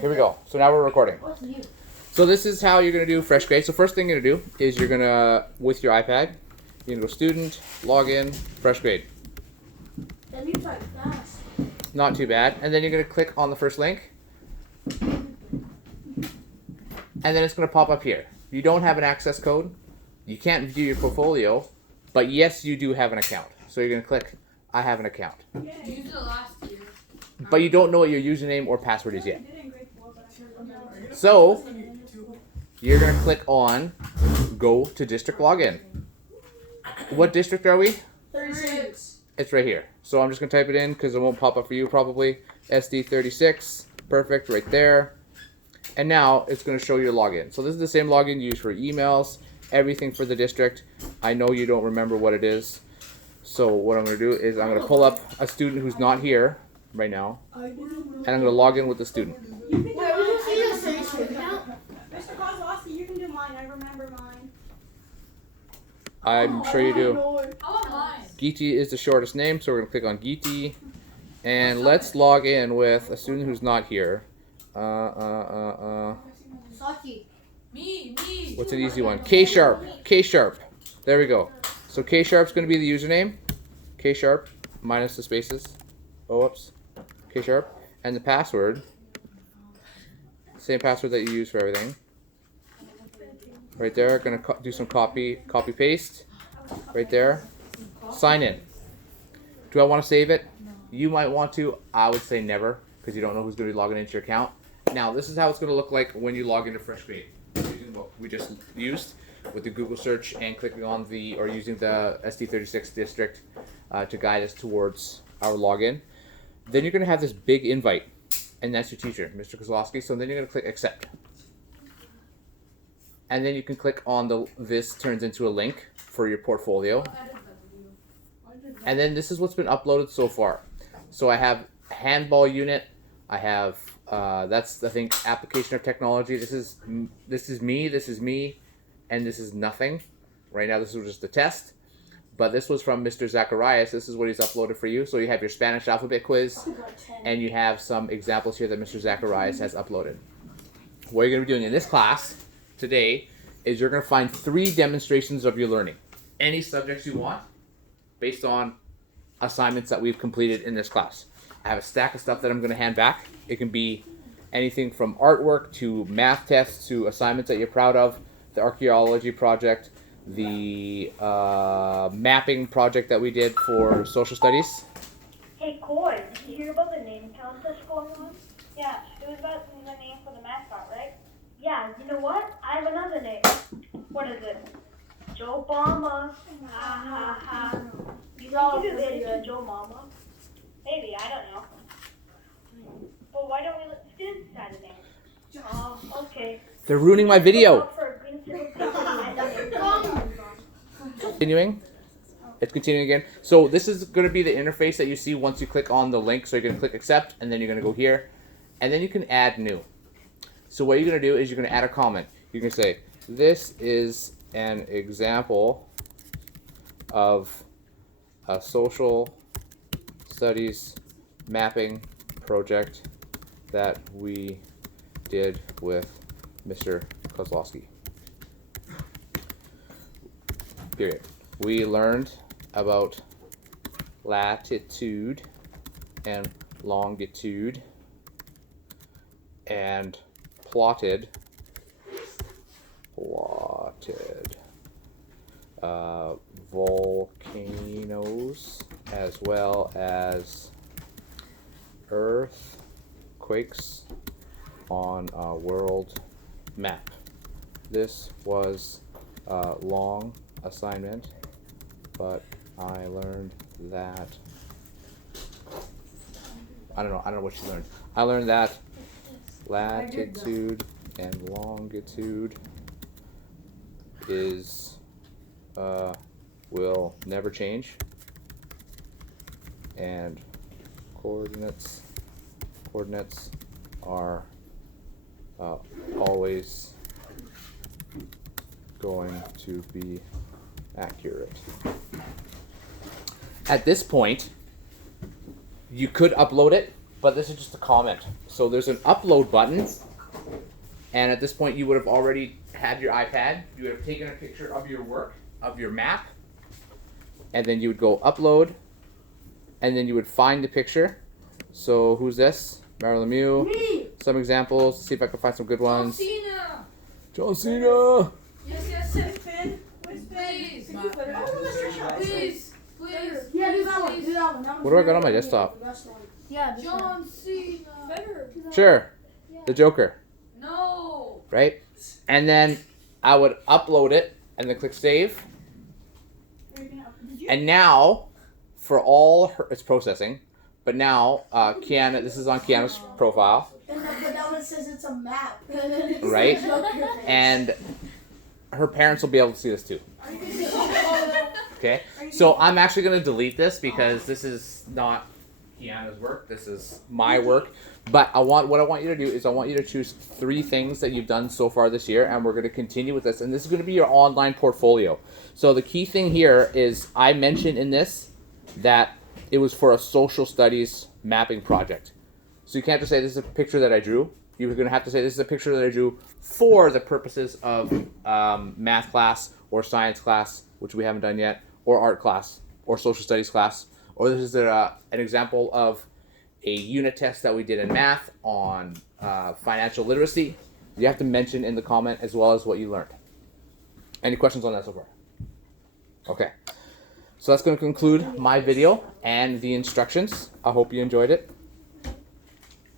Here we go. So now we're recording. So this is how you're going to do fresh grade. So first thing you're going to do is you're going to, with your iPad, you're going to go student, log in, fresh grade. That means like fast. Not too bad. And then you're going to click on the first link. And then it's going to pop up here. You don't have an access code. You can't view your portfolio. But yes, you do have an account. So you're going to click, I have an account. Used it last year. But you don't know what your username or password is yet. So you're going to click on go to district login. What district are we? 36. It's right here. So I'm just going to type it in because it won't pop up for you probably. sd36. Perfect. Right there. And now it's going to show your login. So this is the same login you use for emails, everything for the district. I know you don't remember what it is. So what I'm going to do is I'm going to pull up a student who's not here right now. And I'm going to log in with the student. You can do mine. Mr. Kozlowski, you can do mine. I remember mine. I'm sure you do. I want mine. Geeti is the shortest name, so we're going to click on Geeti. And let's log in with a student who's not here. Saki. Me. What's an easy one? K-Sharp. K-Sharp. There we go. So K-Sharp's going to be the username. K-Sharp minus the spaces. Oh, whoops. K-Sharp. And the password. Same password that you use for everything. Right there. Going to do some copy paste. Right there. Sign in. Do I want to save it? You might want to. I would say never, because you don't know who's going to be logging into your account. Now, this is how it's going to look like when you log into Fresh Grade. Using what we just used with the Google search and clicking on or using the sd36 district to guide us towards our login. Then you're going to have this big invite, and that's your teacher, Mr. Kozlowski. So then you're going to click accept. And then you can click on this turns into a link for your portfolio. And then this is what's been uploaded so far. So I have handball unit. I have that's I think application of technology. This is me, and this is nothing. Right now this was just a test. But this was from Mr. Zacharias. This is what he's uploaded for you. So you have your Spanish alphabet quiz, and you have some examples here that Mr. Zacharias has uploaded. What you're going to be doing in this class today is you're going to find 3 demonstrations of your learning. Any subjects you want, based on assignments that we've completed in this class. I have a stack of stuff that I'm going to hand back. It can be anything from artwork to math tests to assignments that you're proud of, the archaeology project, the mapping project that we did for social studies. Hey, Coy, did you hear about the name contest going on? Yeah, it was about the name for the mascot, right? Yeah, you know what? I have another name. What is it? Joe Mama. Ha ha ha. You think you could do Joe Mama? Maybe, I don't know. But why don't we let the students decide the name? Oh, okay. They're ruining my video. Continuing. It's continuing again. So this is going to be the interface that you see once you click on the link. So you're going to click accept, and then you're going to go here, and then you can add new. So what you're going to do is you're going to add a comment. You can say, this is an example of a social studies mapping project that we did with Mr. Kozlowski. Period. We learned about latitude and longitude and plotted volcanoes as well as earthquakes on a world map. This was a long assignment, but I learned that I don't know what you learned. I learned that latitude and longitude is will never change, and coordinates are always going to be accurate. At this point, you could upload it but this is just a comment. So there's an upload button, and at this point you would have already had your iPad. You would have taken a picture of your work, of your map, and then you would go upload, and then you would find the picture. So who's this? Marilyn Mew. Me. Some examples. See if I can find some good ones. Cena. John Cena. Yes. Finn. Where's Finn? Please. Oh, no, Mr. Shaw. Please. Yeah, do that one. Do that one. That one's What do I got on my really desktop? the best one. Yeah, John Cena. Better. Sure. The Joker. No. Right? And then I would upload it and then click save. Did you? And now, for all her, it's processing, but now Kiana, this is on Kiana's profile, And but now it says it's a map. right? And her parents will be able to see this too. Okay? So I'm actually going to delete this because this is not Kiana's work. This is my work. But what I want you to do is I want you to choose 3 things that you've done so far this year, and we're going to continue with this. And this is going to be your online portfolio. So the key thing here is I mentioned in this that it was for a social studies mapping project. So you can't just say this is a picture that I drew. You're going to have to say this is a picture that I drew for the purposes of math class or science class, which we haven't done yet, or art class, or social studies class, or this is an example of a unit test that we did in math on financial literacy. You have to mention in the comment as well as what you learned. Any questions on that so far? Okay. So that's going to conclude my video and the instructions. I hope you enjoyed it.